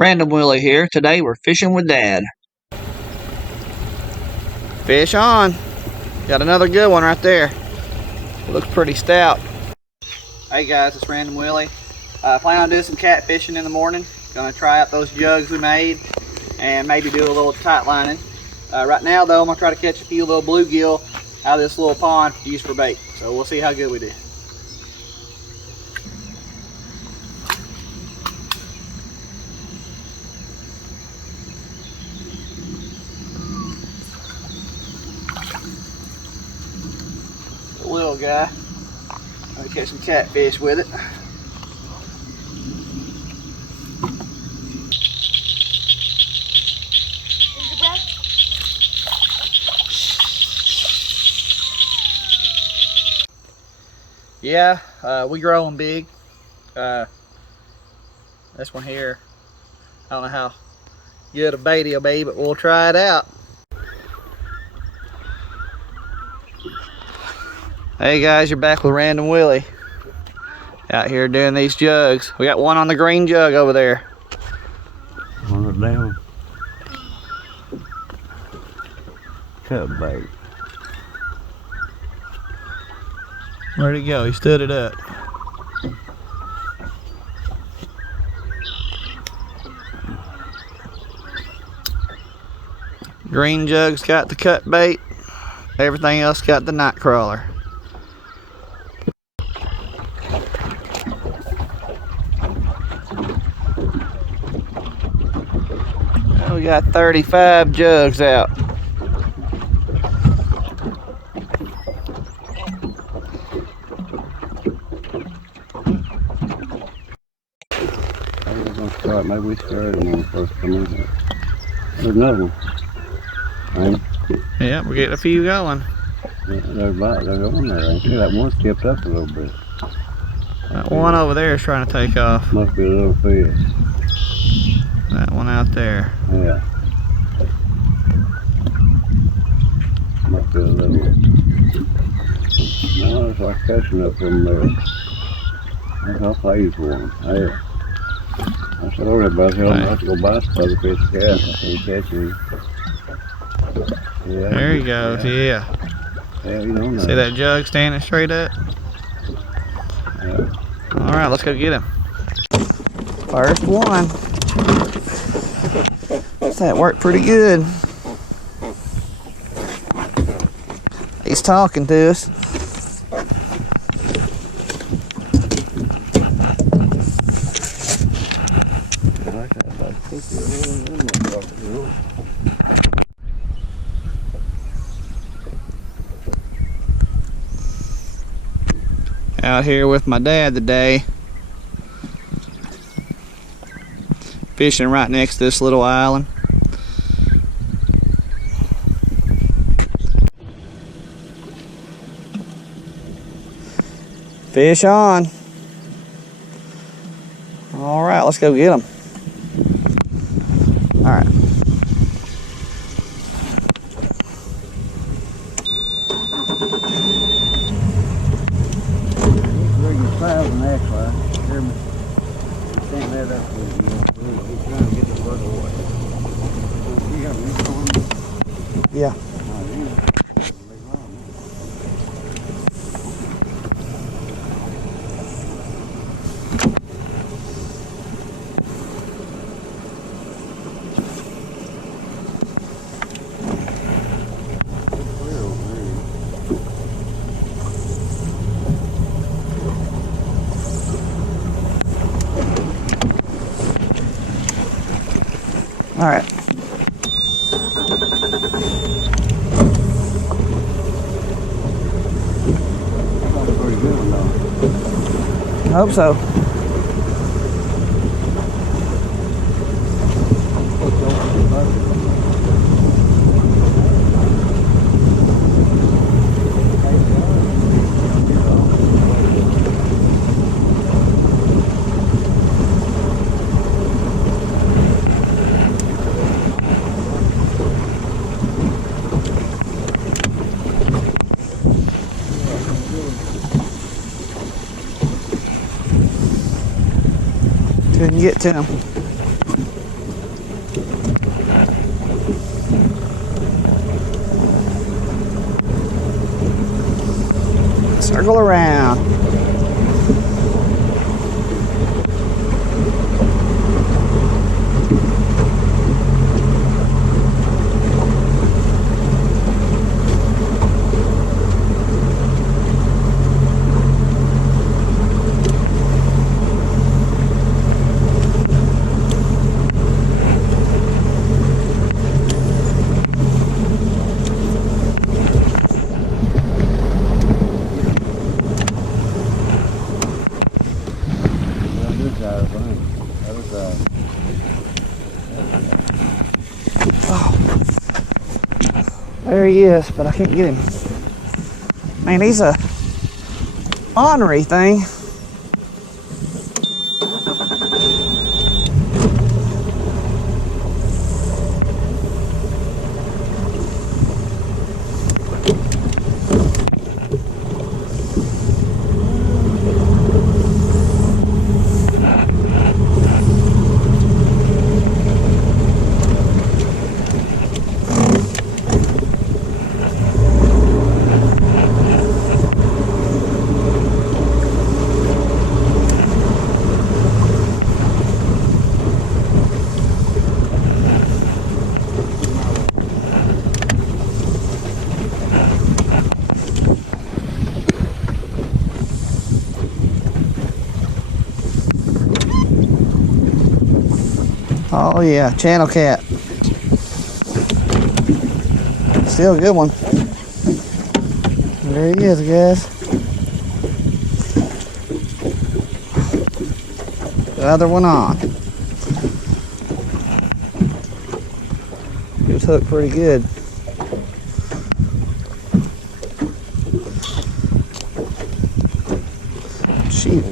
Random Willie here. Today we're fishing with Dad. Fish on. Got another good one right there. Looks pretty stout. Hey guys, it's Random Willie. Plan on doing some catfishing in the morning. Gonna try out those jugs we made and maybe do a little tight lining. Right now though, I'm gonna try to catch a few little bluegill out of this little pond used for bait. So we'll see how good we do. Little guy. I'm gonna catch some catfish with it. Yeah, we grow them big. This one here, I don't know how good a bait he'll be, but we'll try it out. Hey guys, you're back with Random Willie. Out here doing these jugs. We got one on the green jug over there. On the down. Cut bait. Where'd he go? He stood it up. Green jug's got the cut bait. Everything else got the night crawler. We got 35 jugs out. Maybe we started them when we first come in here. There's another one. Right? Yeah, we're getting a few going. Yeah, they're going there. Ain't they? That one's tipped up a little bit. That one over there is trying to take off. Must be a little fish. That one out there. Yeah. Must be a little one. No, it's like catching up from there. That's how phase one. There. I said, oh, everybody else I have to go buy some other fish to catch. I can't catch him. Yeah, there he goes, yeah. Yeah, you know that. See that jug standing straight up? Yeah. Alright, let's go get him. First one. That worked pretty good. He's talking to us. Out here with my dad today, fishing right next to this little island. Fish on. All right, let's go get them. All right. Yeah. All right. I hope so. Couldn't get to him. Circle around. There he is, but I can't get him. Man, he's a ornery thing. Oh yeah, channel cat. Still a good one. There he is, guys. The other one on. He was hooked pretty good. Shoot.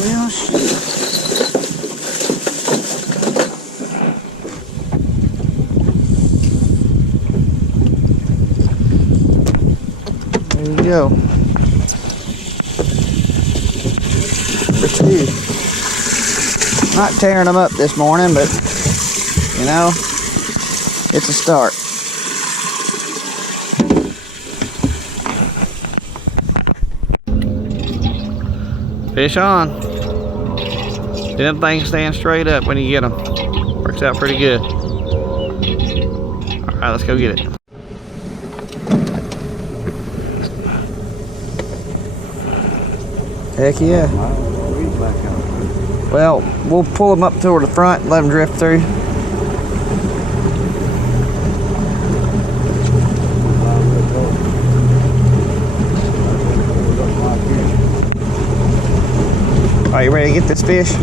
Well, shoot. There you go. Number 2. Not tearing them up this morning, but you know, it's a start. Fish on. Them things stand straight up when you get them. Works out pretty good. All right, let's go get it. Heck yeah. Well, we'll pull them up toward the front and let them drift through. Are you ready to get this fish?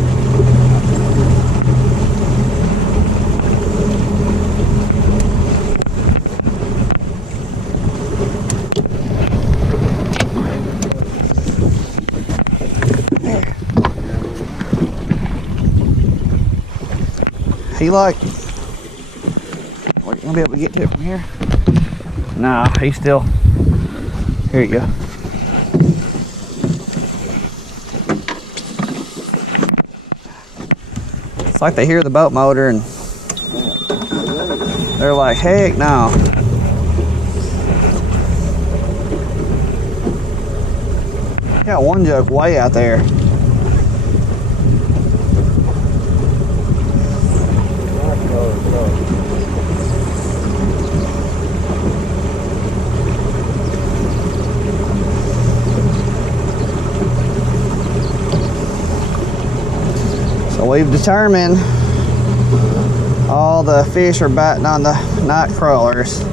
He like, are you gonna be able to get to it from here? Nah, he's still, here you go. It's like they hear the boat motor and they're like, heck no. Got one jug way out there. So we've determined all the fish are biting on the night crawlers.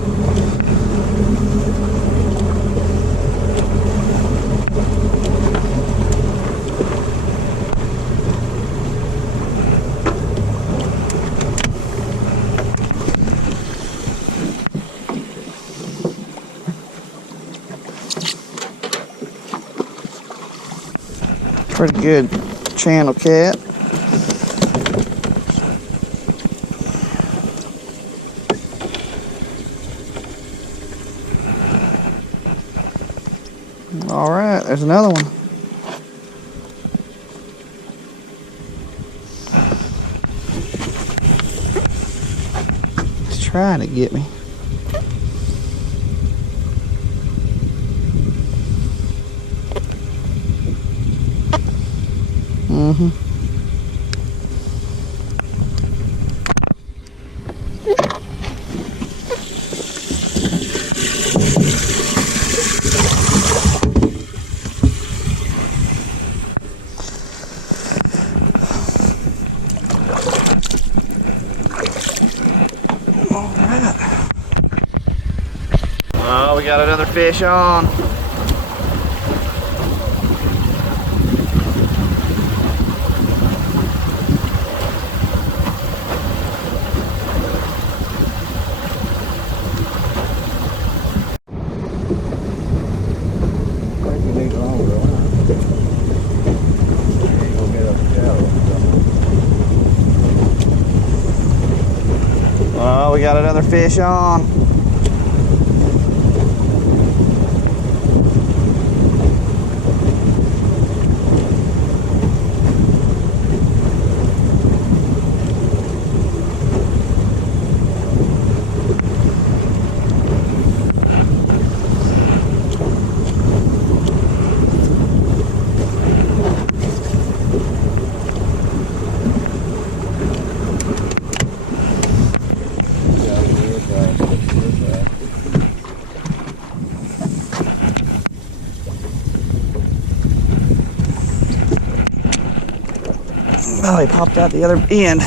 Pretty good channel cat. All right, there's another one. He's trying to get me. Mm-hmm. Oh, we got another fish on. Oh, we got another fish on. Oh, he popped out the other end. I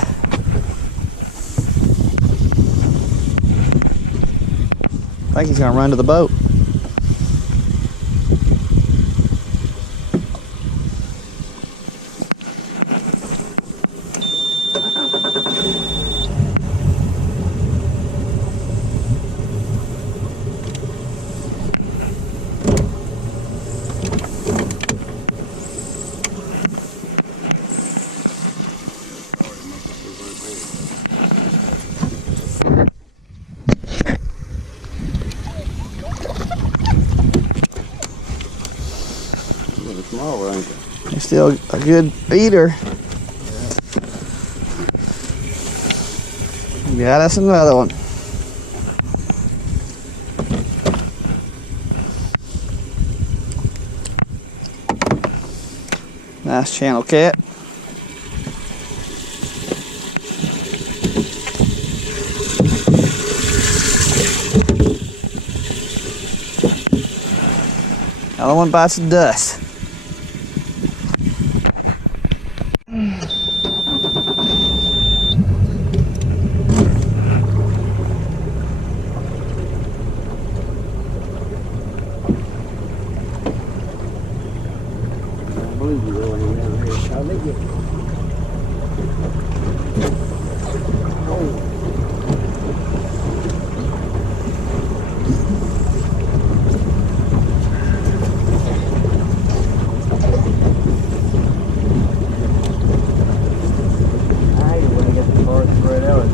think he's gonna run to the boat. Small, ain't it? He's still a good eater. Yeah, that's another one. Nice channel cat. Another one bites the dust.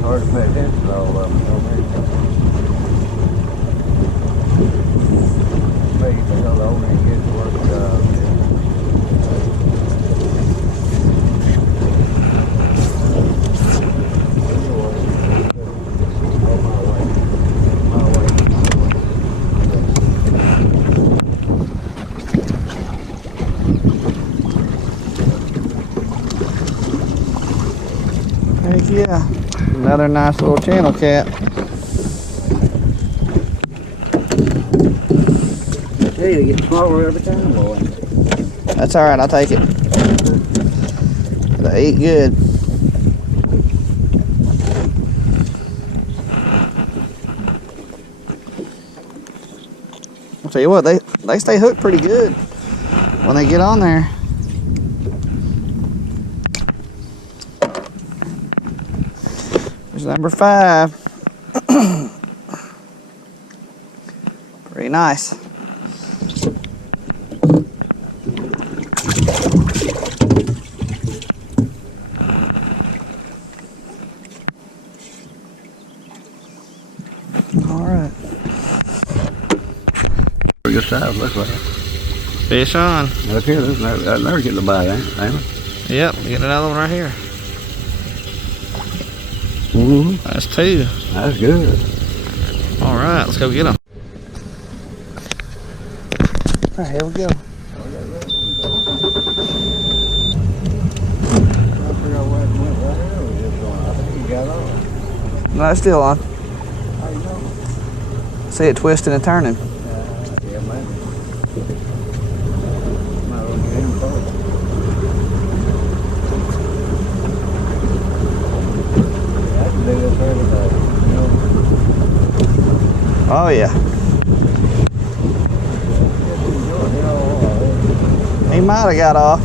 Hard to pay attention to all of them, don't they? Maybe the hell over and get to work. Heck yeah. Another nice little channel cat. Hey, they get smaller every time, boy. That's alright, I'll take it. They eat good. I'll tell you what, they stay hooked pretty good when they get on there. There's number 5. Pretty nice. All right. Good size, looks like. Fish on. Look here, that's never getting a bite, ain't it? Yep, getting another one right here. Mm-hmm. That's 2. That's good. All right, let's go get them. All right, here we go. No, it's still on. How you know? See it twisting and turning. Yeah, maybe. Might as well get him first. Yeah, I can do this every day. You know? Oh yeah. He might have got off.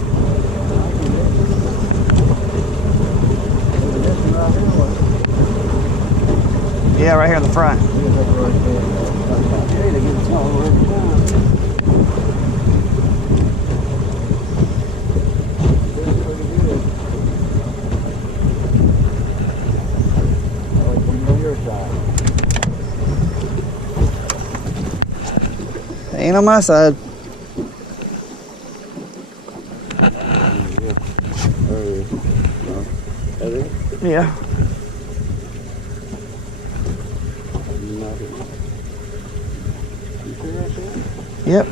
Yeah, right here in the front. Ain't on my side. Yeah. Yep.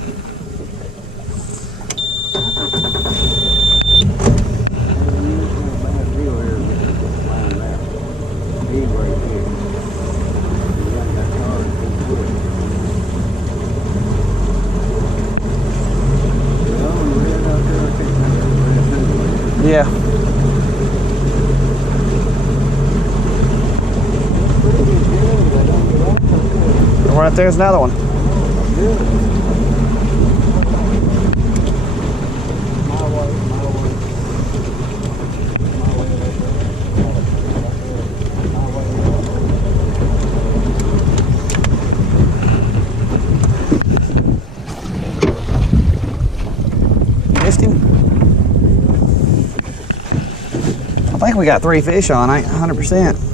Yeah. Right there's another one. Missed him. I think we got 3 fish on, ain't 100%.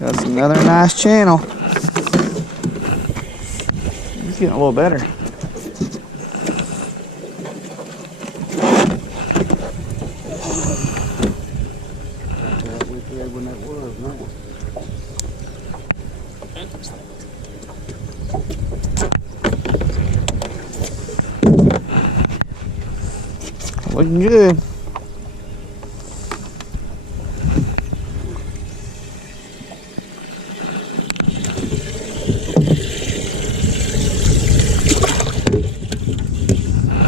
That's another nice channel. It's getting a little better. Looking good.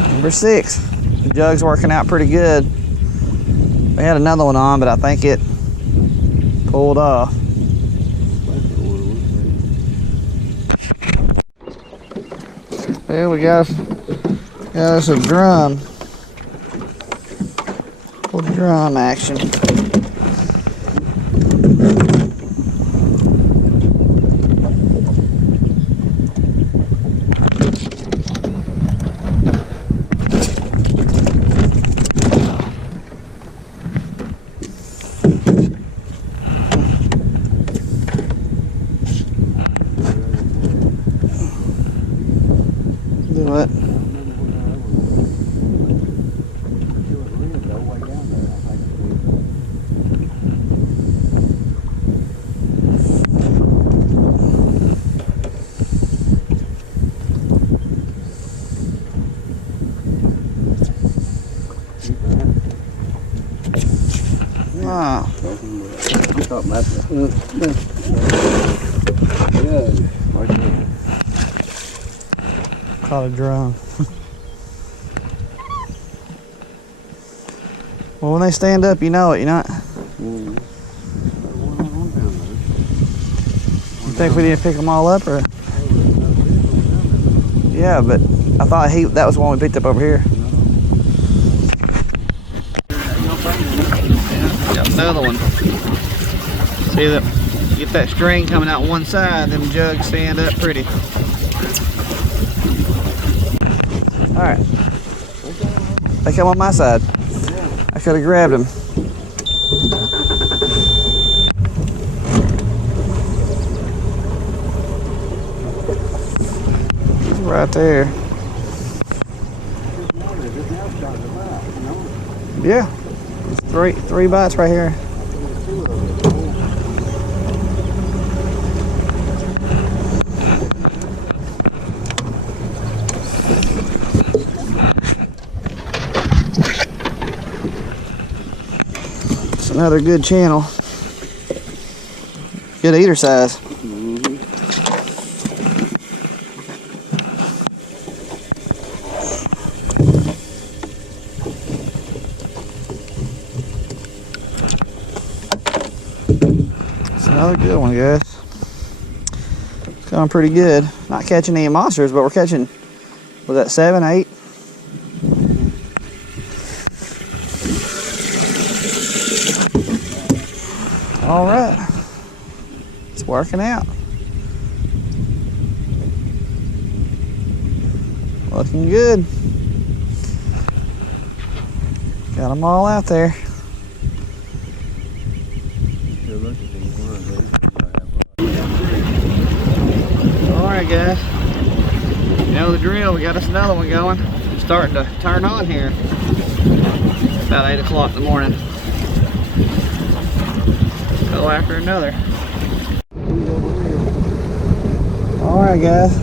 Number 6. The jug's working out pretty good. We had another one on, but I think it pulled off. Yeah, we got us a drum. Little drum action. Do it. Wow. Caught a drum. Well, when they stand up, you know it, you know it. You think we didn't pick them all up, or? Yeah, but I thought that was the one we picked up over here. Got another one. See that? Get that string coming out one side, them jugs stand up pretty. All right. They come on my side. I could have grabbed him. He's right there. Yeah. Three bites right here. It's another good channel. Good eater size. Another good one, guys. It's going pretty good. Not catching any monsters, but we're catching, was that 7, 8? All right. It's working out. Looking good. Got them all out there. Alright guys, you know the drill, we got us another one going. It's starting to turn on here. About 8 o'clock in the morning. Go after another. Alright guys,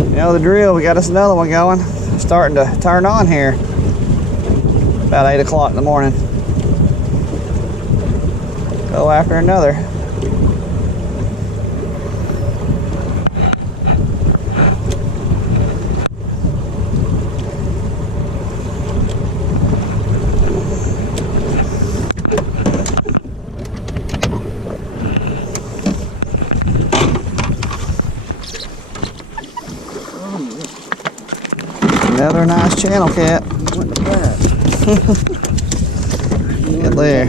you know the drill, we got us another one going. It's starting to turn on here. About 8 o'clock in the morning. Go after another. Another nice channel cat. Get there.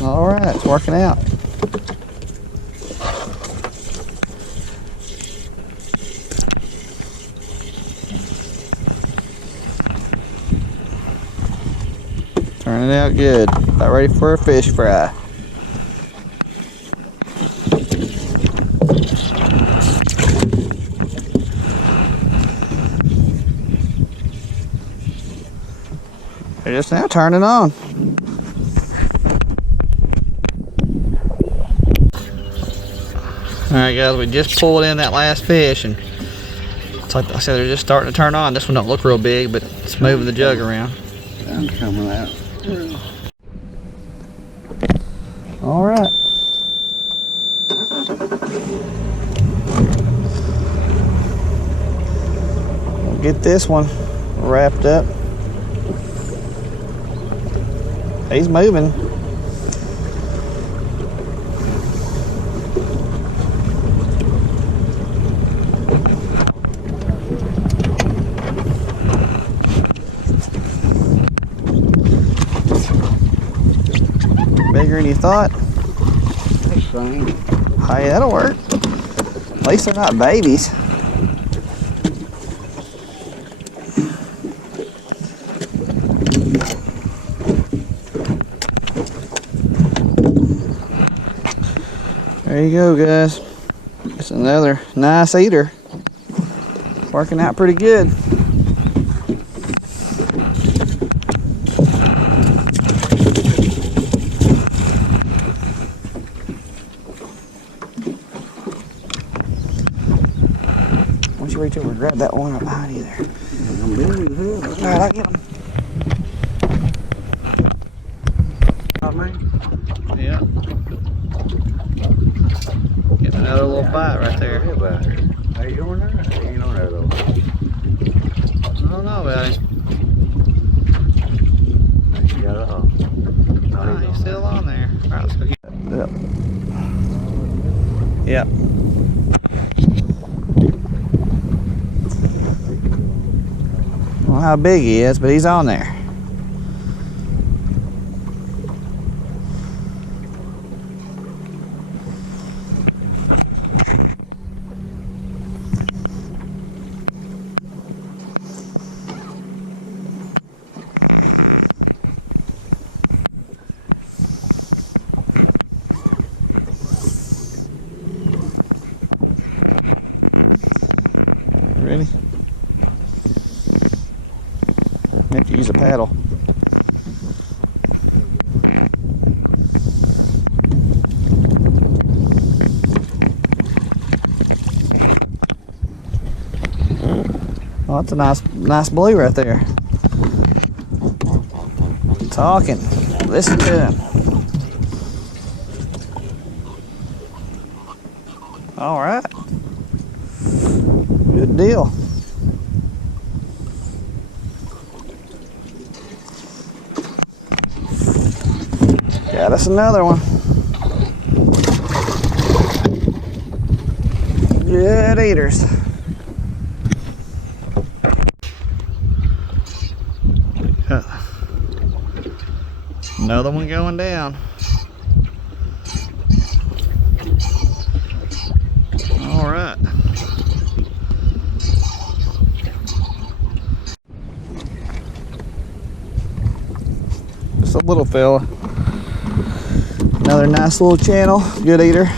Alright, it's working out. Turning out good. About ready for a fish fry. They're just now turning on. Alright guys, we just pulled in that last fish and it's like I said, they're just starting to turn on. This one don't look real big, but it's moving the jug around. I'm coming out. Alright. We'll get this one wrapped up. He's moving. Bigger than you thought? Hey, that'll work. At least they're not babies. There you go, guys. It's another nice eater. Working out pretty good. Why don't you reach over and grab that one right behind you there? Alright, I'll get him. Yeah. Getting another little bite right there. How you doing there? How you doing there though? I don't know about him. You got it off. Oh, he's still on there. Alright, let's go get it. Yep. Yep. I don't know how big he is, but he's on there. Ready? You have to use a paddle. Oh, that's a nice blue right there. Talking. Listen to him. All right. Good deal. Got us another one. Good eaters. Another one going down. All right. Just a little fella. Another nice little channel. Good eater. I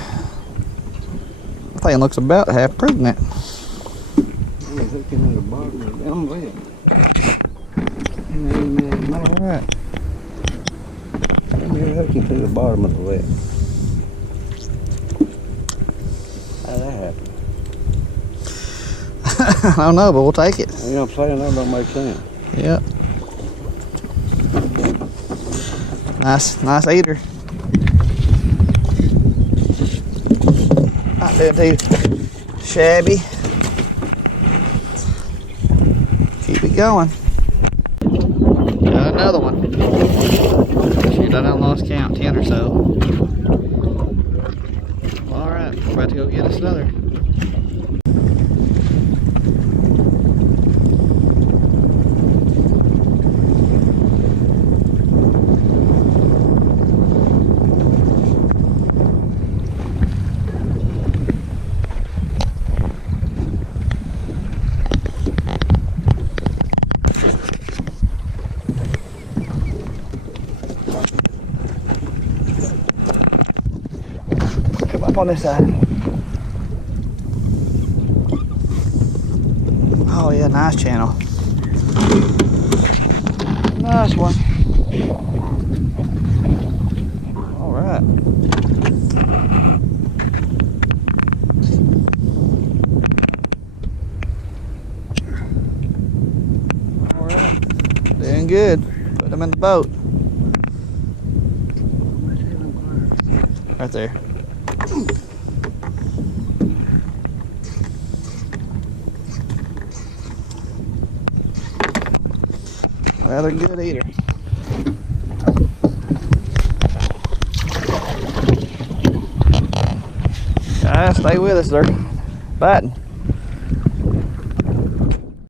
think it looks about half pregnant. All right. You're hooking to the bottom of the lip. How did that happen? I don't know, but we'll take it. You know what I'm saying? That don't make sense. Yep. Nice eater. Not doing too shabby. Keep it going. Got another one. Shoot, I done lost count, 10 or so. Alright, we're about to go get us another. Up on this side. Oh yeah, nice channel. Nice one. All right. All right. Doing good. Put them in the boat. Right there. Rather good eater. Guys, stay with us, they're biting.